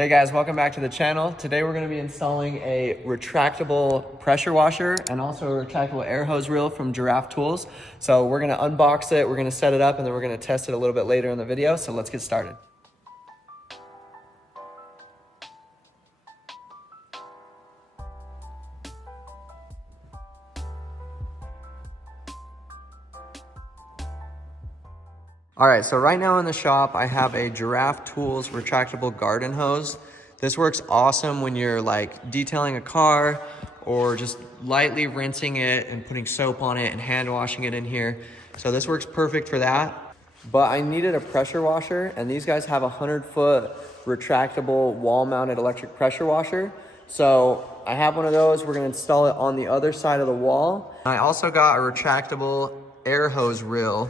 Hey guys, welcome back to the channel. Today we're going to be installing a retractable pressure washer and also a retractable air hose reel from Giraffe tools. So we're going to unbox it, we're going to set it up, and then we're going to test it a little bit later in the video. So let's get started. All right, so right now in the shop, I have a Giraffe Tools retractable garden hose. This works awesome when you're like detailing a car or just lightly rinsing it and putting soap on it and hand washing it in here. So this works perfect for that. But I needed a pressure washer, and these guys have a 100-foot retractable wall-mounted electric pressure washer. So I have one of those. We're gonna install it on the other side of the wall. I also got a retractable air hose reel,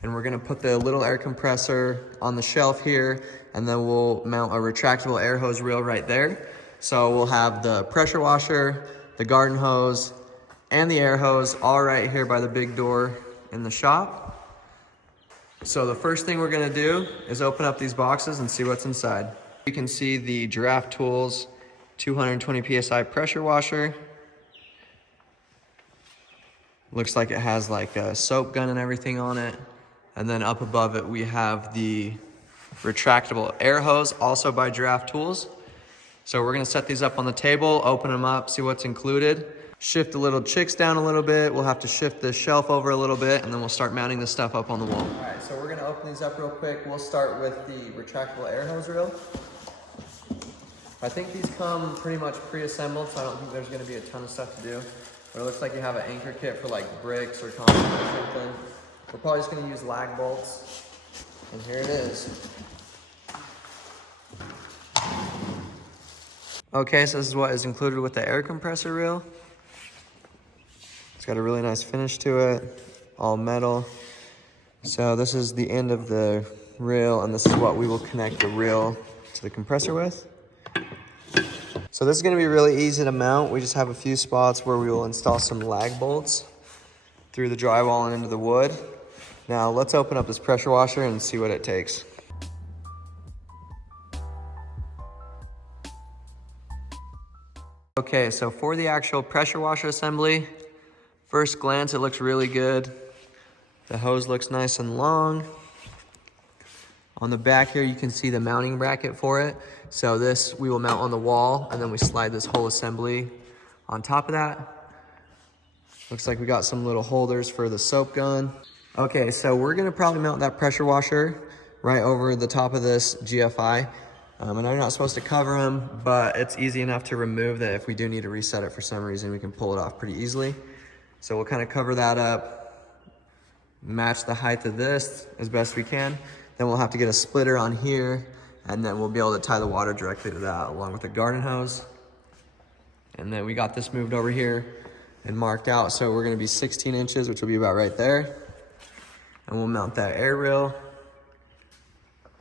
and we're gonna put the little air compressor on the shelf here, and then we'll mount a retractable air hose reel right there. So we'll have the pressure washer, the garden hose, and the air hose all right here by the big door in the shop. So the first thing we're gonna do is open up these boxes and see what's inside. You can see the Giraffe Tools 220 PSI pressure washer. Looks like it has like a soap gun and everything on it. And then up above it, we have the retractable air hose, also by Giraffe Tools. So we're gonna set these up on the table, open them up, see what's included. Shift the little chicks down a little bit. We'll have to shift the shelf over a little bit, and then we'll start mounting this stuff up on the wall. All right, so we're gonna open these up real quick. We'll start with the retractable air hose reel. I think these come pretty much pre-assembled, so I don't think there's gonna be a ton of stuff to do. But it looks like you have an anchor kit for like bricks or concrete or something. We're probably just gonna use lag bolts. And here it is. Okay, so this is what is included with the air compressor reel. It's got a really nice finish to it, all metal. So this is the end of the reel, and this is what we will connect the reel to the compressor with. So this is gonna be really easy to mount. We just have a few spots where we will install some lag bolts through the drywall and into the wood. Now let's open up this pressure washer and see what it takes. Okay, so for the actual pressure washer assembly, first glance it looks really good. The hose looks nice and long. On the back here you can see the mounting bracket for it. So this we will mount on the wall, and then we slide this whole assembly on top of that. Looks like we got some little holders for the soap gun. Okay, so we're gonna probably mount that pressure washer right over the top of this GFI. I know you're not supposed to cover them, but it's easy enough to remove that if we do need to reset it for some reason, we can pull it off pretty easily. So we'll kind of cover that up, match the height of this as best we can. Then we'll have to get a splitter on here, and then we'll be able to tie the water directly to that along with the garden hose. And then we got this moved over here and marked out. So we're gonna be 16 inches, which will be about right there. And we'll mount that air reel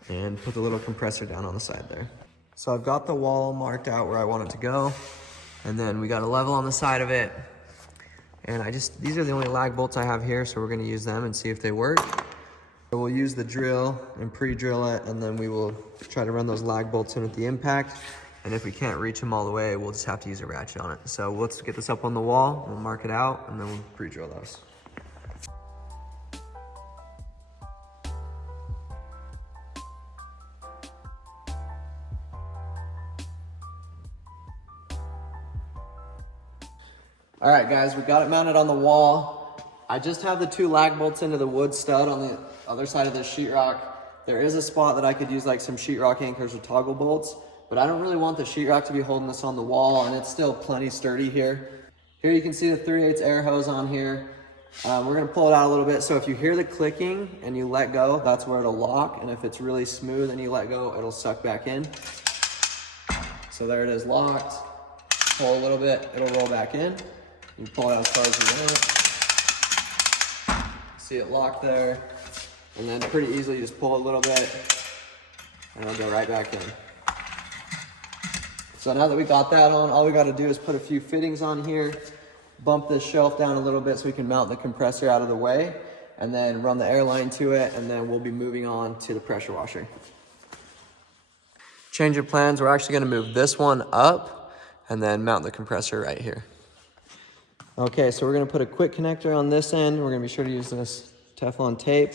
and put the little compressor down on the side there. So I've got the wall marked out where I want it to go. And then we got a level on the side of it. And these are the only lag bolts I have here, so we're gonna use them and see if they work. So we'll use the drill and pre-drill it, and then we will try to run those lag bolts in at the impact. And if we can't reach them all the way, we'll just have to use a ratchet on it. So let's get this up on the wall, we'll mark it out, and then we'll pre-drill those. All right, guys, we got it mounted on the wall. I just have the two lag bolts into the wood stud on the other side of the sheetrock. There is a spot that I could use like some sheetrock anchors or toggle bolts, but I don't really want the sheetrock to be holding this on the wall, and it's still plenty sturdy here. Here you can see the 3/8 air hose on here. We're gonna pull it out a little bit, so if you hear the clicking and you let go, that's where it'll lock, and if it's really smooth and you let go, it'll suck back in. So there it is, locked. Pull a little bit, it'll roll back in. You pull it out as far as you want. See it locked there. And then pretty easily just pull a little bit and it'll go right back in. So now that we got that on, all we gotta do is put a few fittings on here, bump this shelf down a little bit so we can mount the compressor out of the way, and then run the air line to it, and then we'll be moving on to the pressure washer. Change of plans, we're actually gonna move this one up and then mount the compressor right here. Okay, so we're gonna put a quick connector on this end. We're gonna be sure to use this Teflon tape.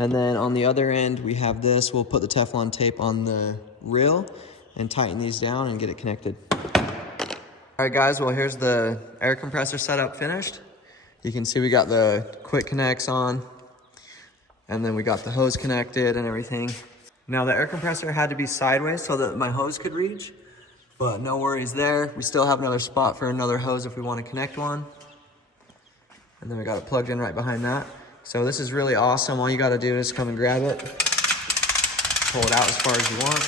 And then on the other end, we have this. We'll put the Teflon tape on the reel and tighten these down and get it connected. All right guys, well here's the air compressor setup finished. You can see we got the quick connects on, and then we got the hose connected and everything. Now the air compressor had to be sideways so that my hose could reach, but no worries there. We still have another spot for another hose if we want to connect one. And then we got it plugged in right behind that. So this is really awesome. All you got to do is come and grab it, pull it out as far as you want.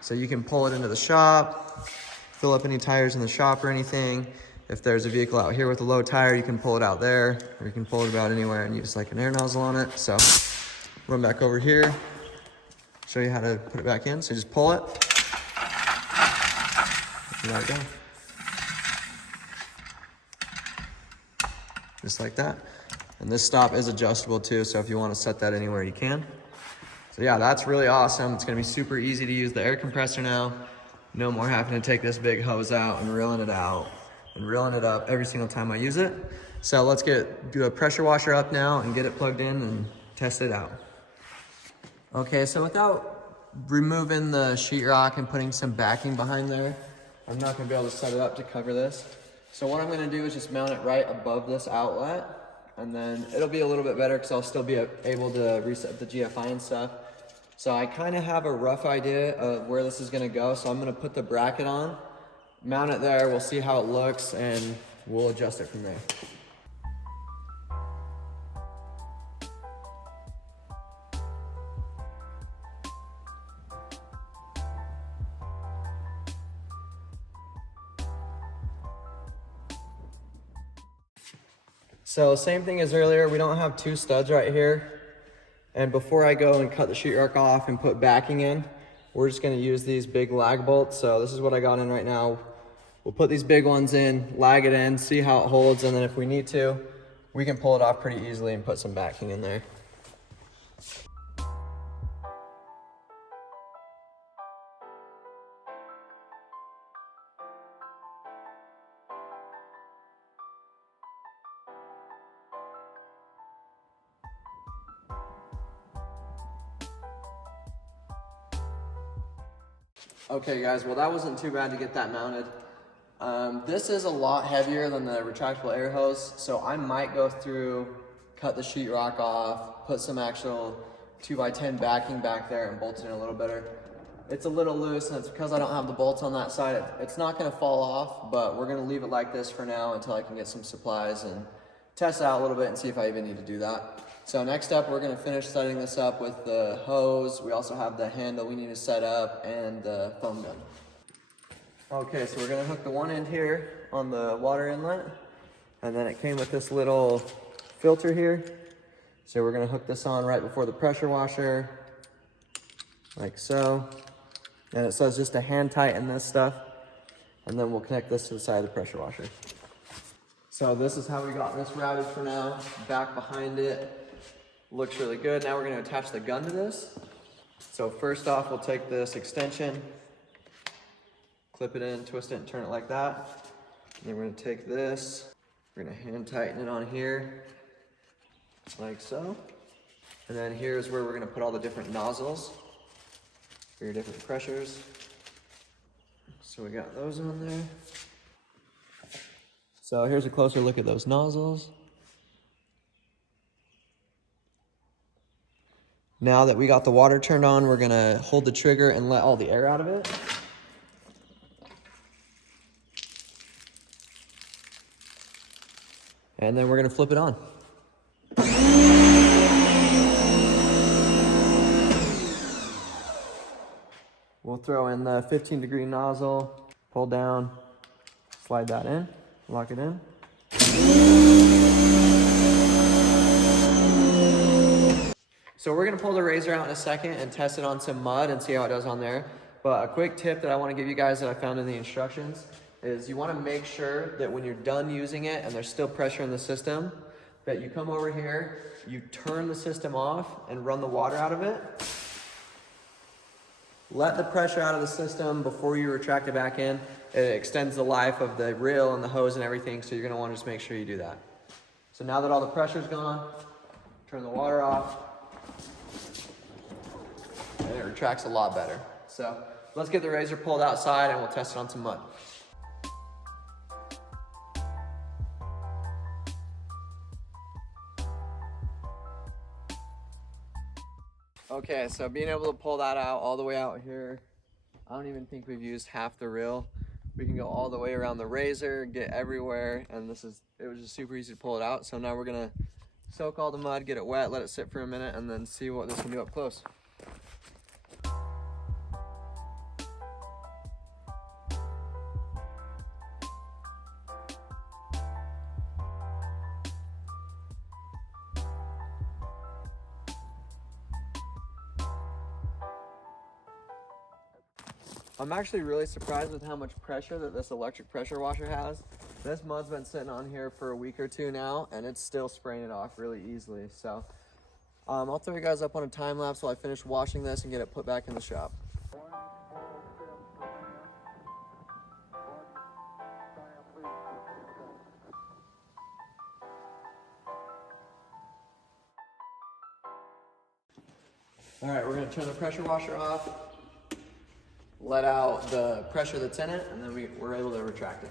So you can pull it into the shop, fill up any tires in the shop or anything. If there's a vehicle out here with a low tire, you can pull it out there, or you can pull it about anywhere and use like an air nozzle on it. So run back over here, show you how to put it back in. So just pull it, and let it go. Just like that. And this stop is adjustable too, so if you want to set that anywhere, you can. So yeah, that's really awesome. It's gonna be super easy to use the air compressor now. No more having to take this big hose out and reeling it out and reeling it up every single time I use it. So let's do a pressure washer up now and get it plugged in and test it out. Okay, so without removing the sheetrock and putting some backing behind there, I'm not gonna be able to set it up to cover this. So what I'm gonna do is just mount it right above this outlet, and then it'll be a little bit better because I'll still be able to reset the GFI and stuff. So I kind of have a rough idea of where this is gonna go. So I'm gonna put the bracket on, mount it there, we'll see how it looks, and we'll adjust it from there. So same thing as earlier, we don't have two studs right here. And before I go and cut the sheetrock off and put backing in, we're just gonna use these big lag bolts. So this is what I got in right now. We'll put these big ones in, lag it in, see how it holds, and then if we need to, we can pull it off pretty easily and put some backing in there. Okay guys, well that wasn't too bad to get that mounted. This is a lot heavier than the retractable air hose, so I might go through, cut the sheetrock off, put some actual 2x10 backing back there and bolt it in a little better. It's a little loose, and it's because I don't have the bolts on that side. It's not gonna fall off, but we're gonna leave it like this for now until I can get some supplies and test it out a little bit and see if I even need to do that. So next up, we're gonna finish setting this up with the hose. We also have the handle we need to set up and the foam gun. Okay, so we're gonna hook the one end here on the water inlet, and then it came with this little filter here. So we're gonna hook this on right before the pressure washer, like so. And it says just to hand tighten this stuff, and then we'll connect this to the side of the pressure washer. So this is how we got this routed for now. Back behind it. Looks really good. Now we're gonna attach the gun to this. So first off, we'll take this extension, clip it in, twist it, and turn it like that. And then we're gonna take this, we're gonna hand tighten it on here, like so. And then here's where we're gonna put all the different nozzles for your different pressures. So we got those on there. So here's a closer look at those nozzles. Now that we got the water turned on, we're gonna hold the trigger and let all the air out of it. And then we're gonna flip it on. We'll throw in the 15-degree nozzle, pull down, slide that in, lock it in. So we're gonna pull the razor out in a second and test it on some mud and see how it does on there. But a quick tip that I wanna give you guys that I found in the instructions is you wanna make sure that when you're done using it and there's still pressure in the system, But you come over here, you turn the system off and run the water out of it. Let the pressure out of the system before you retract it back in. It extends the life of the reel and the hose and everything, so you're gonna wanna just make sure you do that. So now that all the pressure's gone, turn the water off, and it retracts a lot better. So let's get the razor pulled outside and we'll test it on some mud. Okay, so being able to pull that out all the way out here, I don't even think we've used half the reel. We can go all the way around the razor, get everywhere, and it was just super easy to pull it out. So now we're gonna soak all the mud, get it wet, let it sit for a minute, and then see what this can do up close. I'm actually really surprised with how much pressure that this electric pressure washer has. This mud's been sitting on here for a week or two now, and it's still spraying it off really easily. So I'll throw you guys up on a time lapse while I finish washing this and get it put back in the shop. All right, we're gonna turn the pressure washer off, let out the pressure that's in it, and then we're able to retract it.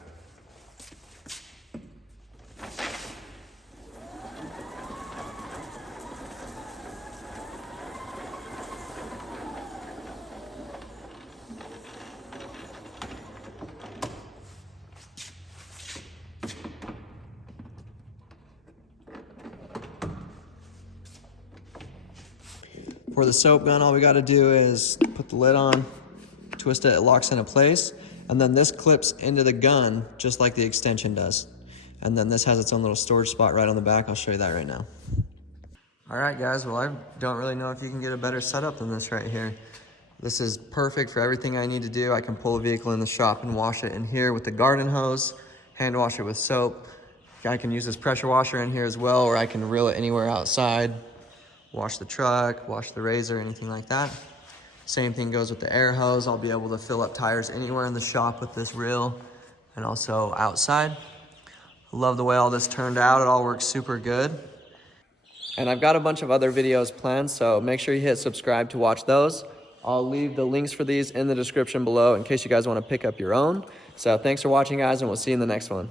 For the soap gun, all we gotta do is put the lid on, twist it, it locks into place, and then this clips into the gun just like the extension does. And then this has its own little storage spot right on the back. I'll show you that right now. All right, guys, well, I don't really know if you can get a better setup than this right here. This is perfect for everything I need to do. I can pull a vehicle in the shop and wash it in here with the garden hose, hand wash it with soap. I can use this pressure washer in here as well, or I can reel it anywhere outside. Wash the truck, wash the razor, anything like that. Same thing goes with the air hose. I'll be able to fill up tires anywhere in the shop with this reel and also outside. Love the way all this turned out. It all works super good. And I've got a bunch of other videos planned, so make sure you hit subscribe to watch those. I'll leave the links for these in the description below in case you guys want to pick up your own. So thanks for watching, guys, and we'll see you in the next one.